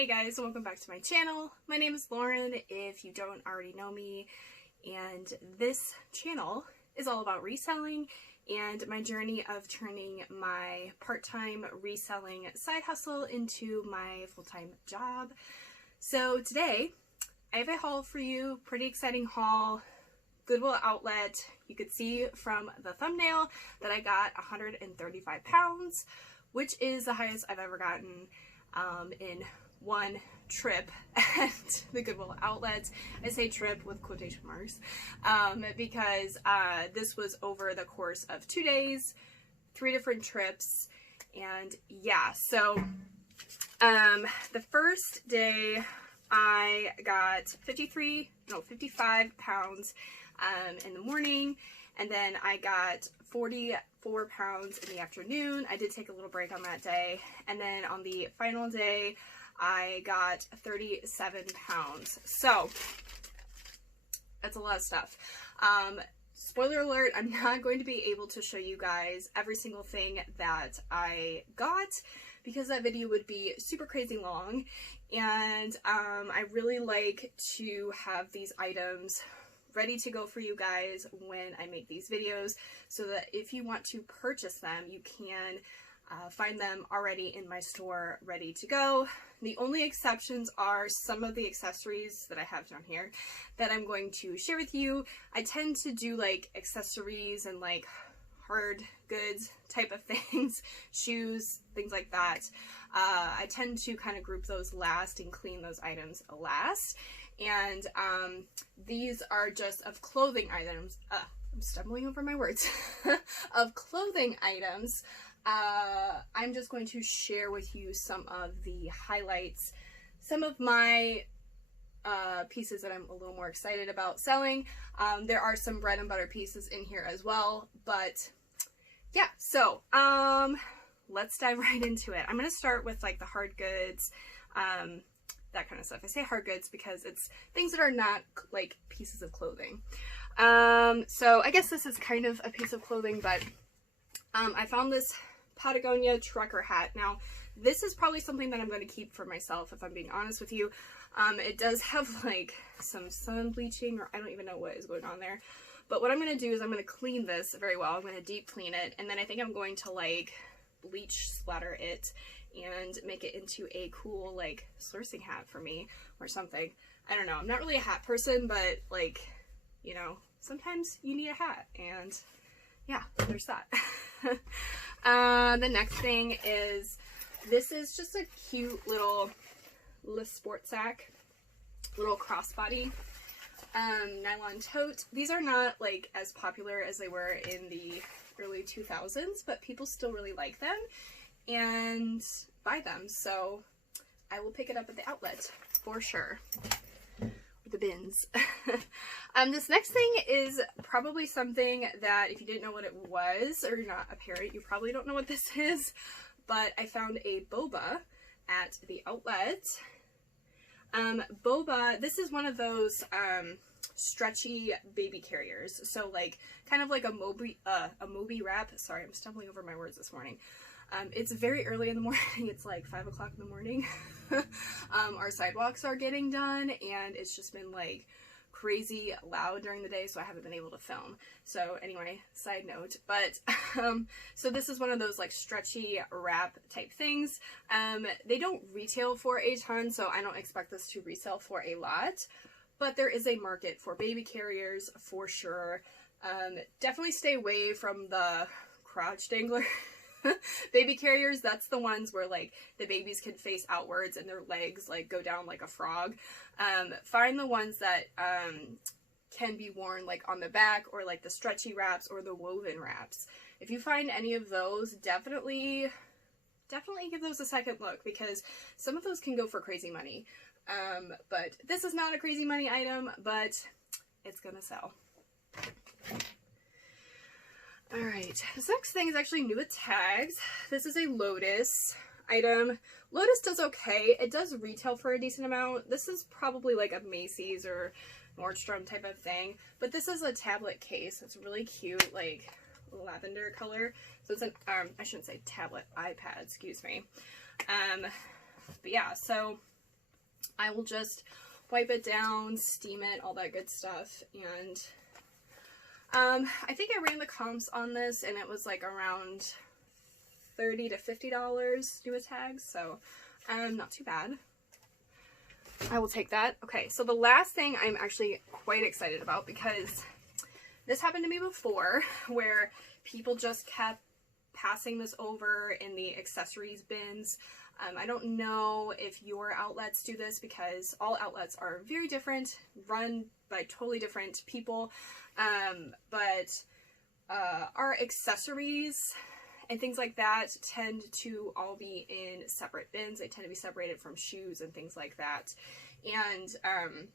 Hey guys, welcome back to my channel. My name is Lauren, if you don't already know me, and this channel is all about reselling and my journey of turning my part-time reselling side hustle into my full-time job. So today, I have a haul for you, pretty exciting haul, Goodwill outlet. You could see from the thumbnail that I got 135 pounds, which is the highest I've ever gotten in one trip at the Goodwill outlet. I say trip with quotation marks because this was over the course of 2 days, 3 different trips, and yeah, so the first day I got 55 pounds in the morning, and then I got 44 pounds in the afternoon. I did take a little break on that day, and then on the final day I got 37 pounds. So that's a lot of stuff. Spoiler alert, I'm not going to be able to show you guys every single thing that I got because that video would be super crazy long, and I really like to have these items ready to go for you guys when I make these videos, so that if you want to purchase them, you can find them already in my store ready to go. The only exceptions are some of the accessories that I have down here that I'm going to share with you. I tend to do like accessories and like hard goods type of things, shoes, things like that. I tend to kind of group those last and clean those items last. And these are just of clothing items. I'm stumbling over my words. Of clothing items. I'm just going to share with you some of the highlights, some of my pieces that I'm a little more excited about selling. There are some bread and butter pieces in here as well, but yeah, so let's dive right into it. I'm going to start with like the hard goods, that kind of stuff. I say hard goods because it's things that are not like pieces of clothing. So I guess this is kind of a piece of clothing, but I found this Patagonia Trucker Hat. Now, this is probably something that I'm going to keep for myself, if I'm being honest with you. It does have like some sun bleaching, or I don't even know what is going on there. But what I'm going to do is I'm going to clean this very well. I'm going to deep clean it, and then I think I'm going to like bleach splatter it and make it into a cool like sourcing hat for me or something. I don't know. I'm not really a hat person, but like, you know, sometimes you need a hat, and yeah, there's that. The next thing is, this is just a cute little sport sack, little crossbody nylon tote. These are not like as popular as they were in the early 2000s, but people still really like them and buy them, so I will pick it up at the outlet for sure. The bins. This next thing is probably something that if you didn't know what it was, or you're not a parent, you probably don't know what this is, but I found a boba at the outlet. Boba, this is one of those stretchy baby carriers, so like kind of like a Moby wrap. Sorry, I'm stumbling over my words this morning. It's very early in the morning. It's like 5 o'clock in the morning. Our sidewalks are getting done, and it's just been like crazy loud during the day, so I haven't been able to film. So anyway, side note, but so this is one of those like stretchy wrap type things. They don't retail for a ton, so I don't expect this to resell for a lot, but there is a market for baby carriers for sure. Definitely stay away from the crotch dangler baby carriers. That's the ones where like the babies can face outwards and their legs like go down like a frog. Find the ones that can be worn like on the back, or like the stretchy wraps or the woven wraps. If you find any of those, definitely give those a second look, because some of those can go for crazy money. But this is not a crazy money item, but it's gonna sell. Alright, this next thing is actually new with tags. This is a Lotus item. Lotus does okay. It does retail for a decent amount. This is probably like a Macy's or Nordstrom type of thing. But this is a tablet case. It's really cute, like lavender color. So it's an, I shouldn't say tablet, iPad, excuse me. But yeah, so I will just wipe it down, steam it, all that good stuff. And I think I ran the comps on this and it was like around $30 to $50 new with tags, so not too bad. I will take that. Okay, so the last thing I'm actually quite excited about, because this happened to me before where people just kept passing this over in the accessories bins. I don't know if your outlets do this, because all outlets are very different, run by totally different people, but our accessories and things like that tend to all be in separate bins. They tend to be separated from shoes and things like that. And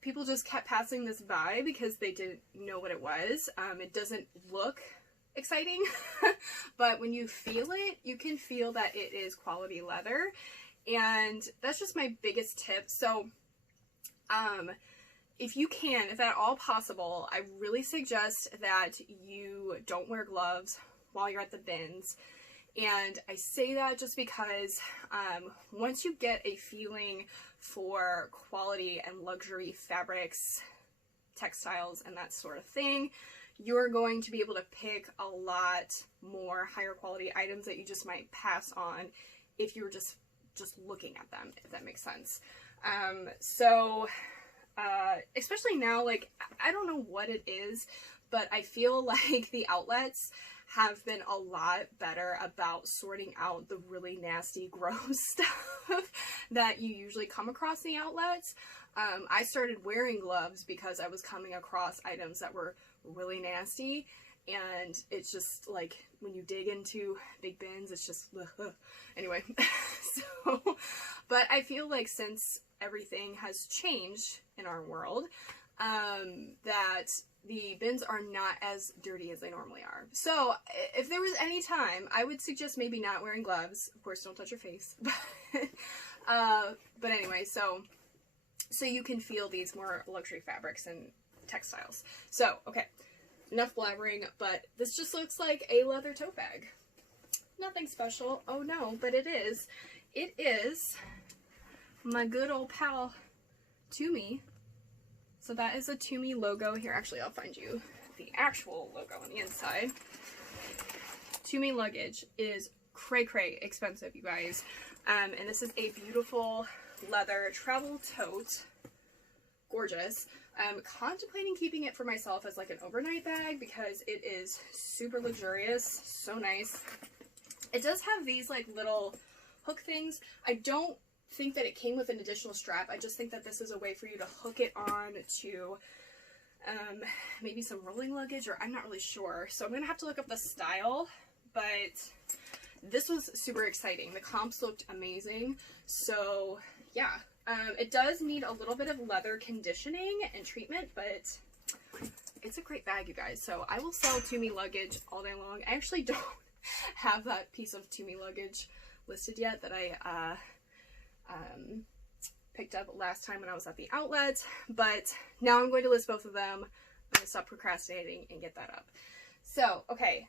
people just kept passing this by because they didn't know what it was. It doesn't look exciting, but when you feel it, you can feel that it is quality leather. And that's just my biggest tip. So if you can, if at all possible, I really suggest that you don't wear gloves while you're at the bins. And I say that just because once you get a feeling for quality and luxury fabrics, textiles, and that sort of thing, you're going to be able to pick a lot more higher quality items that you just might pass on if you were just looking at them, if that makes sense. Especially now, like, I don't know what it is, but I feel like the outlets have been a lot better about sorting out the really nasty, gross stuff that you usually come across in the outlets. I started wearing gloves because I was coming across items that were really nasty, and it's just like when you dig into big bins, it's just anyway. But I feel like since everything has changed in our world, that the bins are not as dirty as they normally are. So if there was any time, I would suggest maybe not wearing gloves. Of course, don't touch your face. But anyway, so you can feel these more luxury fabrics and textiles. So, okay, enough blabbering, but this just looks like a leather tote bag. Nothing special. Oh no, but it is. It is my good old pal Tumi. So that is a Tumi logo. Here, actually, I'll find you the actual logo on the inside. Tumi luggage is cray expensive, you guys. And this is a beautiful leather travel tote. Gorgeous. I'm contemplating keeping it for myself as like an overnight bag because it is super luxurious. So nice. It does have these like little hook things. I don't think that it came with an additional strap. I just think that this is a way for you to hook it on to maybe some rolling luggage, or I'm not really sure. So I'm gonna have to look up the style, but this was super exciting. The comps looked amazing. So yeah, it does need a little bit of leather conditioning and treatment, but it's a great bag, you guys. So I will sell Tumi luggage all day long. I actually don't have that piece of Tumi luggage listed yet that I picked up last time when I was at the outlet, but now I'm going to list both of them. I'm going to stop procrastinating and get that up. So, okay,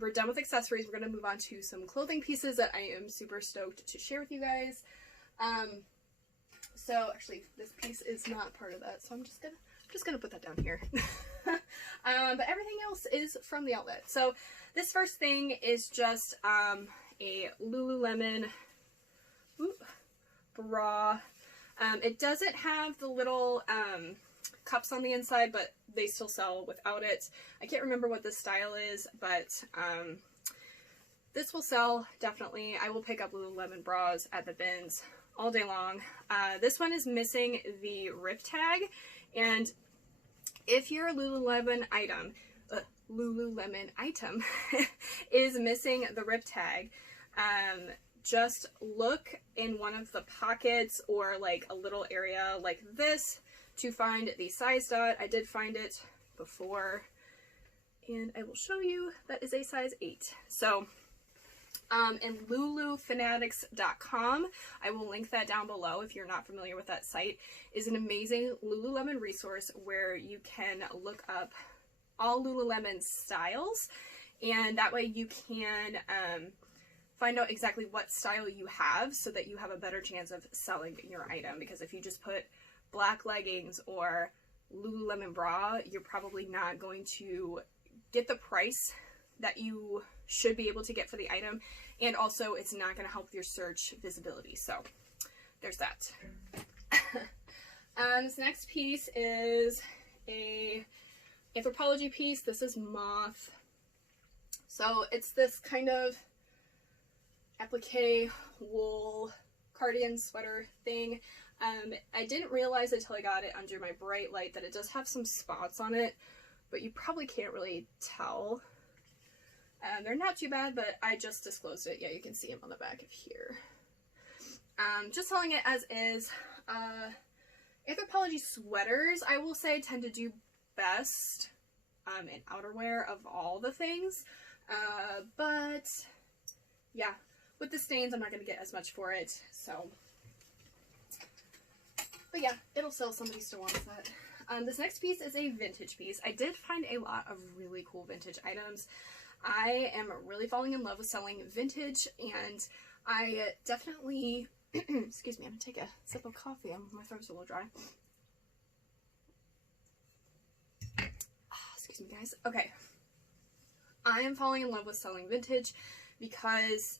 we're done with accessories. We're going to move on to some clothing pieces that I am super stoked to share with you guys. So actually this piece is not part of that, so I'm just gonna put that down here. But everything else is from the outlet. So this first thing is just a Lululemon bra. It doesn't have the little cups on the inside, but they still sell without it. I can't remember what the style is, but this will sell, definitely. I will pick up Lululemon bras at the bins all day long. This one is missing the rip tag, and if your Lululemon item is missing the rip tag, just look in one of the pockets or like a little area like this to find the size dot. I did find it before, and I will show you that is a size 8. So and lulufanatics.com, I will link that down below if you're not familiar with that site, is an amazing Lululemon resource where you can look up all Lululemon styles, and that way you can find out exactly what style you have so that you have a better chance of selling your item. Because if you just put black leggings or Lululemon bra, you're probably not going to get the price that you should be able to get for the item, and also it's not going to help your search visibility. So there's that. This next piece is a Anthropology piece. This is Moth. So it's this kind of applique wool cardigan sweater thing. I didn't realize until I got it under my bright light that it does have some spots on it, but you probably can't really tell. They're not too bad, but I just disclosed it. Yeah, you can see them on the back of here. Just selling it as is. Anthropology sweaters, I will say, tend to do best in outerwear of all the things. But yeah, with the stains, I'm not going to get as much for it. So, but yeah, it'll sell. Somebody still wants that. This next piece is a vintage piece. I did find a lot of really cool vintage items. I am really falling in love with selling vintage, and I definitely, excuse me, I'm going to take a sip of coffee. My throat's a little dry. Excuse me, guys. Okay. I am falling in love with selling vintage because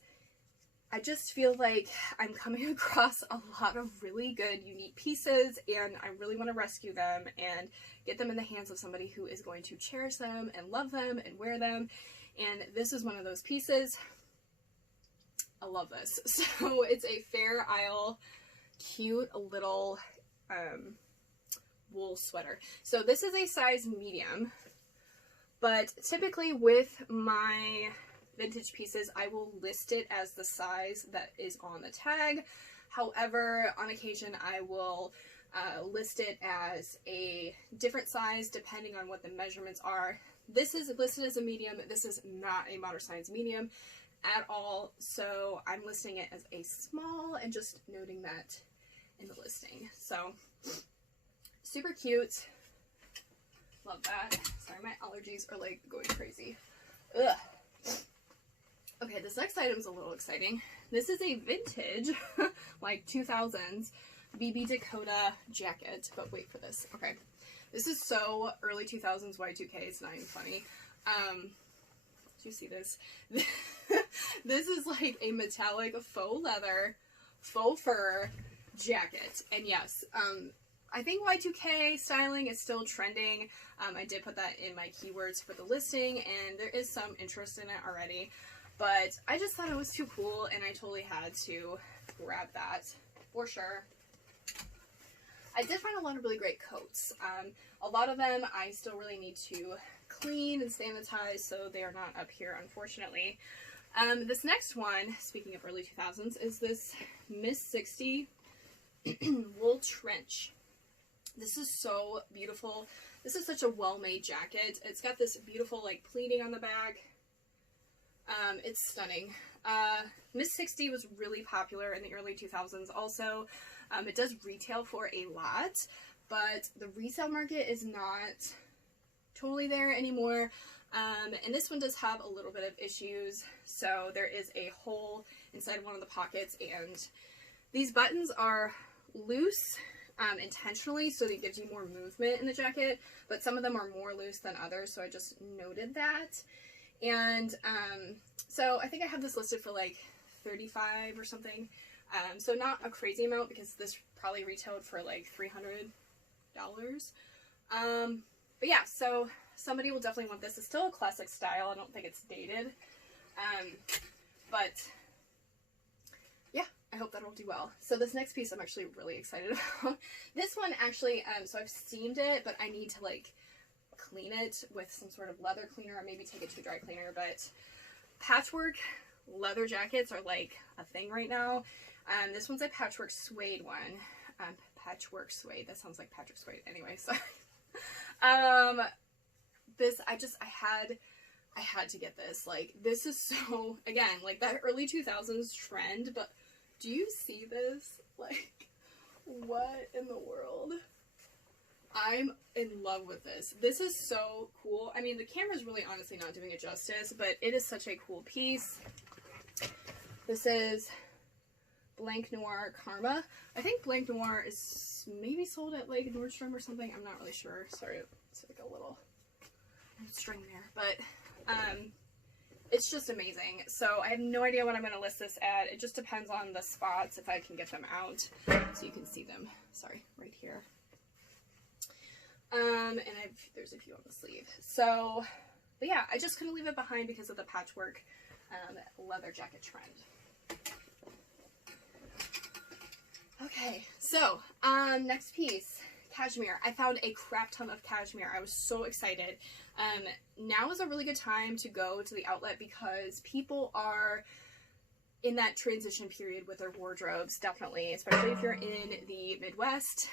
I just feel like I'm coming across a lot of really good, unique pieces, and I really want to rescue them and get them in the hands of somebody who is going to cherish them and love them and wear them. And this is one of those pieces. I love this. So it's a Fair Isle cute little wool sweater. So this is a size medium, but typically with my vintage pieces, I will list it as the size that is on the tag. However, on occasion, I will list it as a different size depending on what the measurements are. This is listed as a medium. This is not a modern size medium at all, so I'm listing it as a small and just noting that in the listing. So super cute. Love that. Sorry, my allergies are like going crazy. Ugh. Okay, this next item is a little exciting. This is a vintage, like 2000s, BB Dakota jacket, but wait for this. Okay, this is so early 2000s Y2K, it's not even funny. Do you see this? This is like a metallic faux leather, faux fur jacket, and yes, I think Y2K styling is still trending. I did put that in my keywords for the listing, and there is some interest in it already. But I just thought it was too cool, and I totally had to grab that for sure. I did find a lot of really great coats. A lot of them I still really need to clean and sanitize, so they are not up here, unfortunately. This next one, speaking of early 2000s, is this Miss 60 wool trench. This is so beautiful. This is such a well-made jacket. It's got this beautiful like pleating on the back. It's stunning. Miss 60 was really popular in the early 2000s also. It does retail for a lot, but the resale market is not totally there anymore. And this one does have a little bit of issues. So there is a hole inside one of the pockets, and these buttons are loose intentionally so that it gives you more movement in the jacket, but some of them are more loose than others, so I just noted that. And so I think I have this listed for like $35 or something. So not a crazy amount because this probably retailed for like $300. But yeah, so somebody will definitely want this. It's still a classic style. I don't think it's dated. But yeah, I hope that'll do well. So this next piece I'm actually really excited about. This one actually, so I've steamed it, but I need to like clean it with some sort of leather cleaner or maybe take it to a dry cleaner. But patchwork leather jackets are like a thing right now. This one's a patchwork suede one. Patchwork suede, that sounds like Patrick Suede. Anyway, sorry. This, I had to get this. Like, this is so, again, like that early 2000s trend, but do you see this? Like, what in the world? I'm in love with this. This is so cool. I mean, the camera's really honestly not doing it justice, but it is such a cool piece. This is Blank Noir Karma. I think Blank Noir is maybe sold at like Nordstrom or something. I'm not really sure. Sorry, it's like a little string there, but it's just amazing. So I have no idea what I'm going to list this at. It just depends on the spots, if I can get them out so you can see them. Sorry, right here. And there's a few on the sleeve. So, but yeah, I just couldn't leave it behind because of the patchwork leather jacket trend. Okay, so next piece, cashmere. I found a crap ton of cashmere. I was so excited. Now is a really good time to go to the outlet because people are in that transition period with their wardrobes, definitely, especially if you're in the Midwest.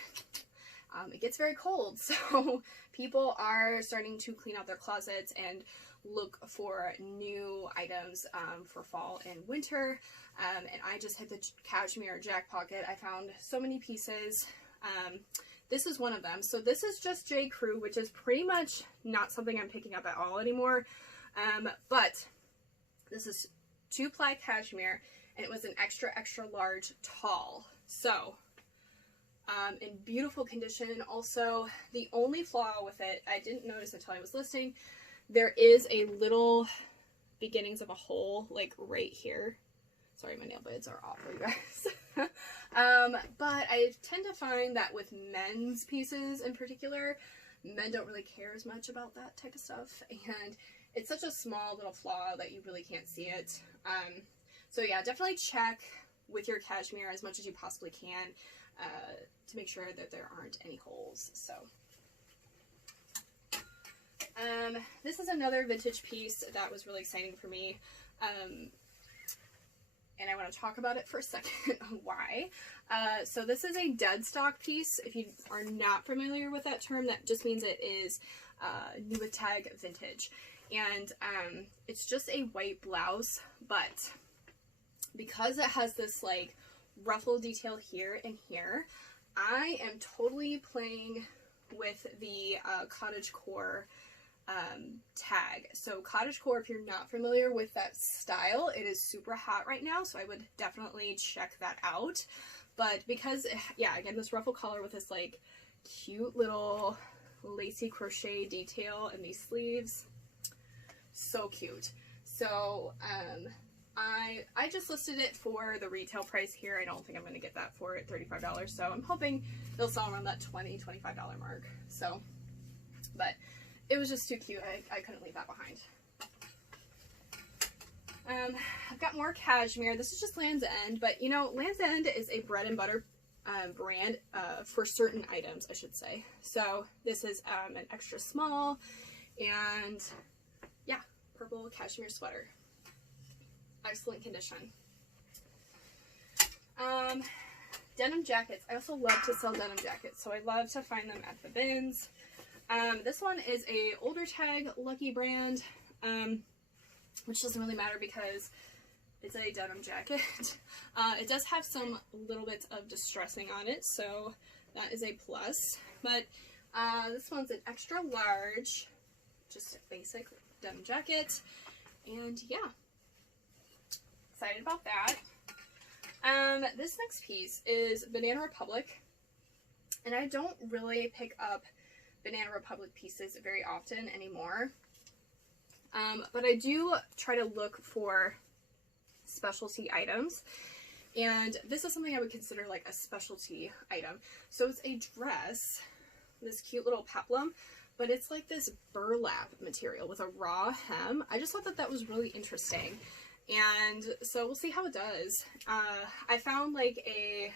It gets very cold, so people are starting to clean out their closets and look for new items for fall and winter. And I just hit the cashmere jack pocket. I found so many pieces. This is one of them. So this is just J. Crew, which is pretty much not something I'm picking up at all anymore. But this is 2-ply cashmere, and it was an extra, extra large tall. So in beautiful condition. Also, the only flaw with it, I didn't notice until I was listing, there is a little beginnings of a hole like right here. Sorry, my nail beds are off for you guys. But I tend to find that with men's pieces in particular, men don't really care as much about that type of stuff, and it's such a small little flaw that you really can't see it. So yeah, definitely check with your cashmere as much as you possibly can to make sure that there aren't any holes. So this is another vintage piece that was really exciting for me. And I want to talk about it for a second. Why? So this is a dead stock piece. If you are not familiar with that term, that just means it is new tag vintage. And it's just a white blouse, but because it has this like ruffle detail here and here, I am totally playing with the cottagecore tag. So cottagecore, if you're not familiar with that style, it is super hot right now, so I would definitely check that out. But because, yeah, again, this ruffle collar with this like cute little lacy crochet detail in these sleeves, so cute. So I just listed it for the retail price here. I don't think I'm going to get that for it, $35, so I'm hoping they'll sell around that $20, $25 mark. So, but it was just too cute. I couldn't leave that behind. I've got more cashmere. This is just Land's End, but you know, Land's End is a bread and butter brand for certain items, I should say. So this is an extra small, and yeah, purple cashmere sweater. Excellent condition. Denim jackets. I also love to sell denim jackets, so I love to find them at the bins. This one is a older tag Lucky brand, which doesn't really matter because it's a denim jacket. It does have some little bits of distressing on it, so that is a plus. But this one's an extra large, just a basic denim jacket, and yeah, excited about that. This next piece is Banana Republic, and I don't really pick up Banana Republic pieces very often anymore, but I do try to look for specialty items, and this is something I would consider like a specialty item. So it's a dress, this cute little peplum, but it's like this burlap material with a raw hem. I just thought that that was really interesting, and so we'll see how it does. I found like a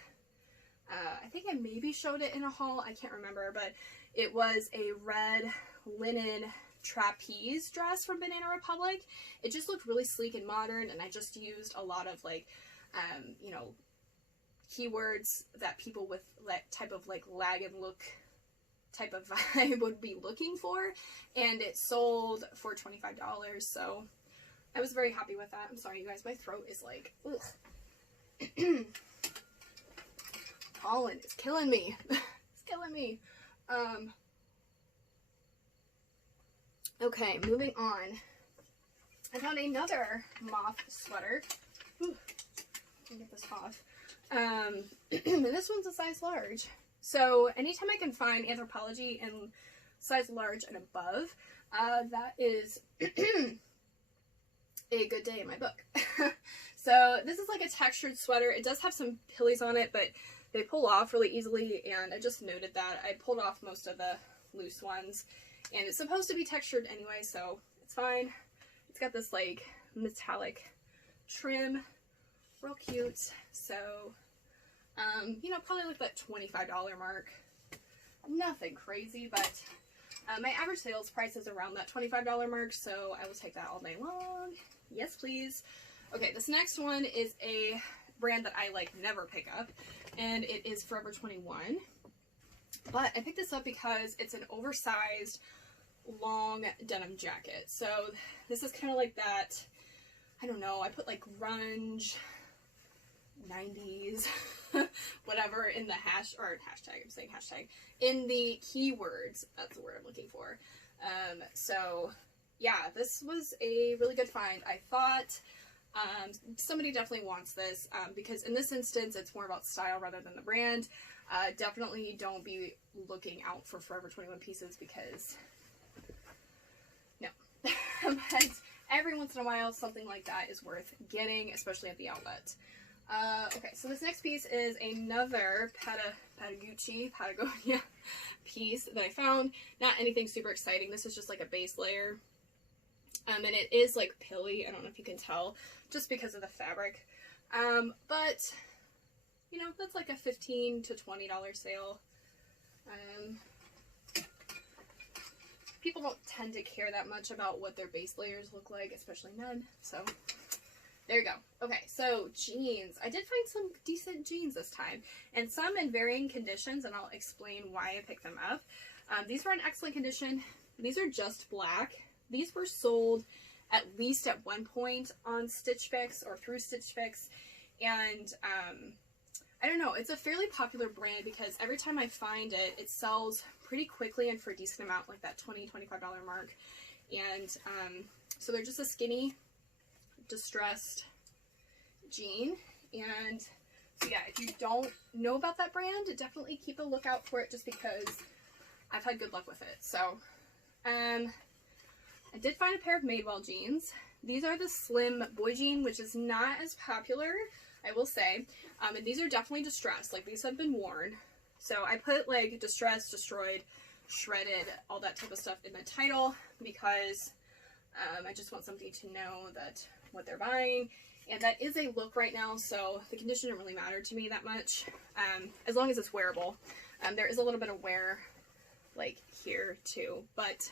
I think I maybe showed it in a haul, I can't remember, but it was a red linen trapeze dress from Banana Republic. It just looked really sleek and modern, and I just used a lot of like, you know, keywords that people with that type of like lag and look type of vibe would be looking for, and it sold for $25, so I was very happy with that. I'm sorry you guys, my throat is like, ugh. Pollen is killing me. It's killing me. Okay, moving on. I found another moth sweater. Ooh, get this off. And this one's a size large. So anytime I can find Anthropology in size large and above, that is a good day in my book. So this is like a textured sweater. It does have some pillies on it, but they pull off really easily, and I just noted that. I pulled off most of the loose ones, and it's supposed to be textured anyway, so it's fine. It's got this like metallic trim, real cute. So, you know, probably like that $25 mark. Nothing crazy, but my average sales price is around that $25 mark, so I will take that all day long. Yes, please. Okay, this next one is a brand that I like never pick up, and it is Forever 21. But I picked this up because it's an oversized long denim jacket. So this is kind of like that, I don't know, I put like grunge, 90s, whatever in the hashtag, I'm saying hashtag, in the keywords, that's the word I'm looking for. So yeah, this was a really good find. I thought somebody definitely wants this, because in this instance it's more about style rather than the brand. Definitely don't be looking out for Forever 21 pieces, because no. But every once in a while something like that is worth getting, especially at the outlet. Okay, so this next piece is another Patagonia piece that I found. Not anything super exciting. This is just like a base layer. And it is like pilly. I don't know if you can tell just because of the fabric. But, you know, that's like a $15 to $20 sale. People don't tend to care that much about what their base layers look like, especially men. So there you go. Okay, so jeans. I did find some decent jeans this time, and some in varying conditions, and I'll explain why I picked them up. These were in excellent condition. These are just black. These were sold at least at one point on Stitch Fix or through Stitch Fix, and I don't know, it's a fairly popular brand because every time I find it, it sells pretty quickly and for a decent amount, like that $20, $25 mark. And so they're just a skinny, distressed jean. And so yeah, if you don't know about that brand, definitely keep a lookout for it, just because I've had good luck with it. So I did find a pair of Madewell jeans. These are the slim boy jean, which is not as popular, I will say. And these are definitely distressed. Like, these have been worn. So I put like distressed, destroyed, shredded, all that type of stuff in the title, because I just want somebody to know that what they're buying. And that is a look right now, so the condition didn't really matter to me that much, as long as it's wearable. There is a little bit of wear like here too, but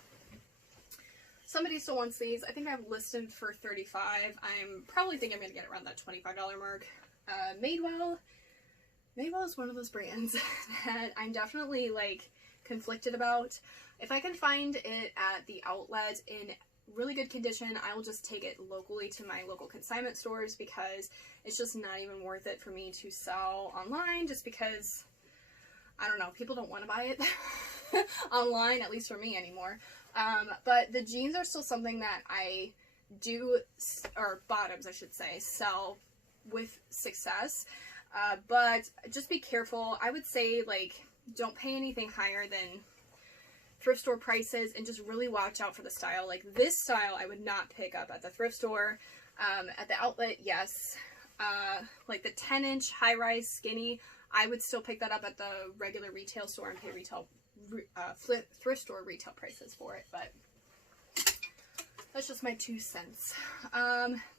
somebody still wants these. I think I've listed for $35. I'm probably thinking I'm going to get around that $25 mark. Madewell is one of those brands that I'm definitely like conflicted about. If I can find it at the outlet in really good condition, I will just take it locally to my local consignment stores, because it's just not even worth it for me to sell online, just because, I don't know, people don't want to buy it online, at least for me anymore. But the jeans are still something that I do, or bottoms I should say, sell with success. But just be careful. I would say, like, don't pay anything higher than thrift store prices, and just really watch out for the style. Like, this style I would not pick up at the thrift store. At the outlet, yes. Like the 10-inch high-rise skinny, I would still pick that up at the regular retail store and pay thrift store retail prices for it, but that's just my 2 cents.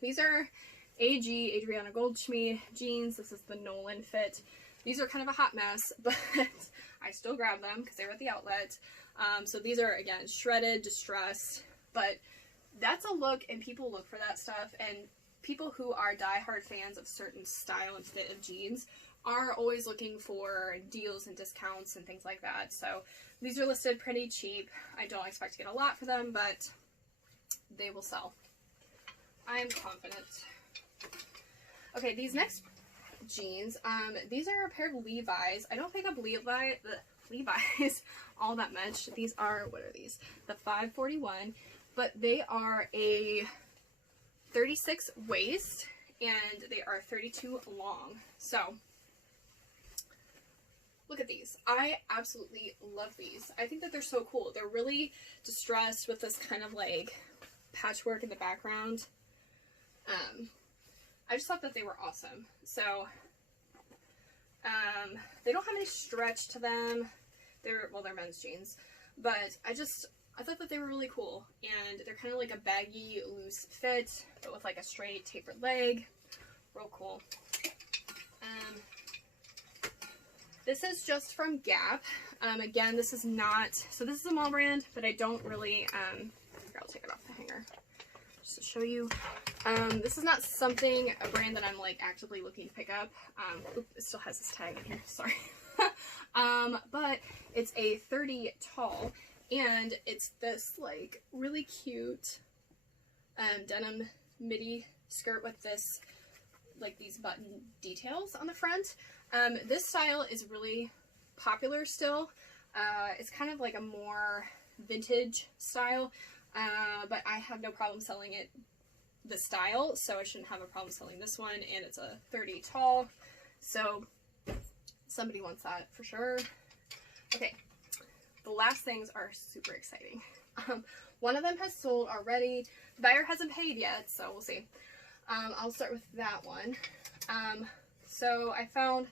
These are AG, Adriana Goldschmied jeans. This is the Nolan fit. These are kind of a hot mess, but I still grab them because they were at the outlet. So these are, again, shredded, distressed, but that's a look, and people look for that stuff, and people who are diehard fans of certain style and fit of jeans are always looking for deals and discounts and things like that. So these are listed pretty cheap. I don't expect to get a lot for them, but they will sell. I am confident. Okay, these next jeans, these are a pair of Levi's. I don't pick up Levi's all that much. These are, what are these? The 541, but they are a 36 waist, and they are 32 long. So look at these. I absolutely love these. I think that they're so cool. They're really distressed with this kind of like patchwork in the background. I just thought that they were awesome. So they don't have any stretch to them. They're men's jeans, but I thought that they were really cool, and they're kind of like a baggy, loose fit, but with like a straight tapered leg. Real cool. This is just from Gap. Again, this is not, so this is a mall brand, but I don't really, here, I'll take it off the hanger just to show you. This is not a brand that I'm like actively looking to pick up. Oops, it still has this tag in here, sorry. But it's a 30 tall, and it's this like really cute denim midi skirt with this like these button details on the front. This style is really popular still. It's kind of like a more vintage style, but I have no problem selling it the style, so I shouldn't have a problem selling this one, and it's a 30 tall, so somebody wants that for sure. Okay, the last things are super exciting. One of them has sold already. The buyer hasn't paid yet, so we'll see. I'll start with that one. So I found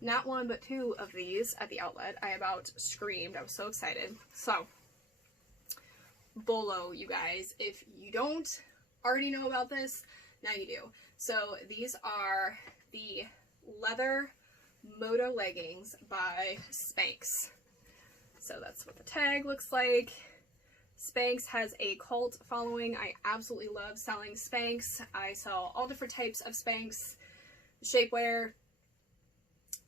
not one but two of these at the outlet. I about screamed. I was so excited. So, Bolo, you guys. If you don't already know about this, now you do. So these are the leather Moto leggings by Spanx. So that's what the tag looks like. Spanx has a cult following. I absolutely love selling Spanx. I sell all different types of Spanx, shapewear,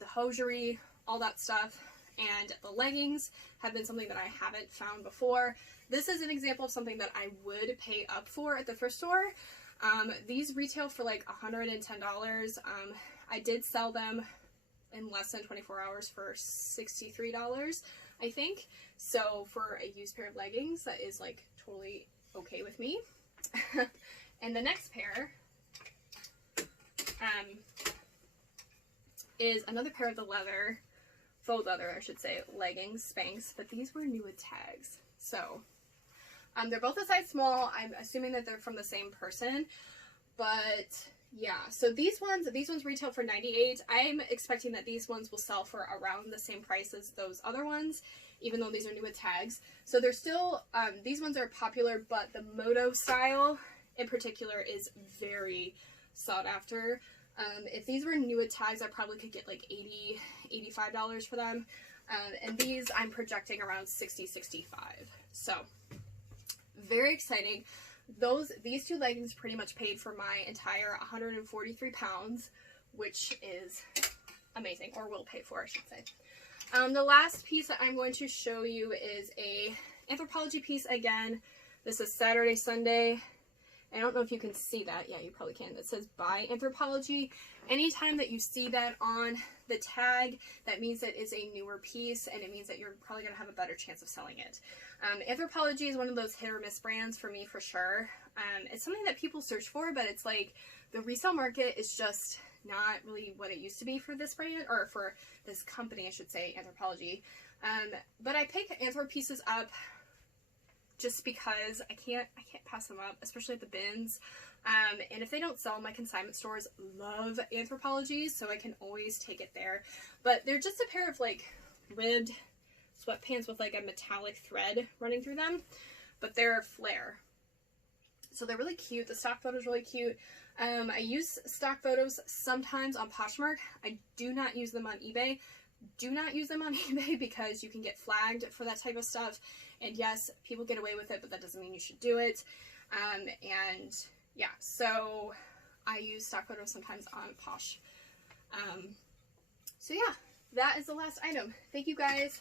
the hosiery, all that stuff. And the leggings have been something that I haven't found before. This is an example of something that I would pay up for at the thrift store. These retail for like $110. I did sell them in less than 24 hours for $63, I think. So for a used pair of leggings, that is like totally okay with me. And the next pair is another pair of the leather, faux leather I should say, leggings, Spanx, but these were new with tags. So they're both a size small. I'm assuming that they're from the same person, but yeah, so these ones retail for $98. I'm expecting that these ones will sell for around the same price as those other ones, even though these are new with tags. So they're still, these ones are popular, but the Moto style in particular is very sought after. If these were new with tags, I probably could get like $80, $85 for them. And these I'm projecting around $60, $65. So very exciting. These two leggings pretty much paid for my entire 143 pounds, which is amazing, or will pay for, I should say. The last piece that I'm going to show you is a Anthropology piece again. This is Saturday, Sunday. I don't know if you can see that. Yeah, you probably can. It says by Anthropology. Anytime that you see that on the tag, that means that it's a newer piece, and it means that you're probably going to have a better chance of selling it. Anthropology is one of those hit or miss brands for me for sure. It's something that people search for, but it's like the resale market is just not really what it used to be for this brand, or for this company, I should say, Anthropology. But I pick Anthro pieces up just because I can't pass them up, especially at the bins. And if they don't sell, my consignment stores love Anthropology, so I can always take it there. But they're just a pair of like ribbed sweatpants with like a metallic thread running through them, but they're flare. So they're really cute. The stock photo is really cute. I use stock photos sometimes on Poshmark. I do not use them on eBay. Do not use them on eBay because you can get flagged for that type of stuff. And yes, people get away with it, but that doesn't mean you should do it. And yeah, so I use stock photos sometimes on Posh. So yeah, that is the last item. Thank you guys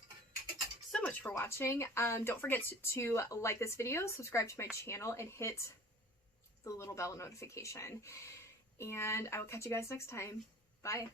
so much for watching. Don't forget to like this video, subscribe to my channel, and hit the little bell notification. And I will catch you guys next time. Bye.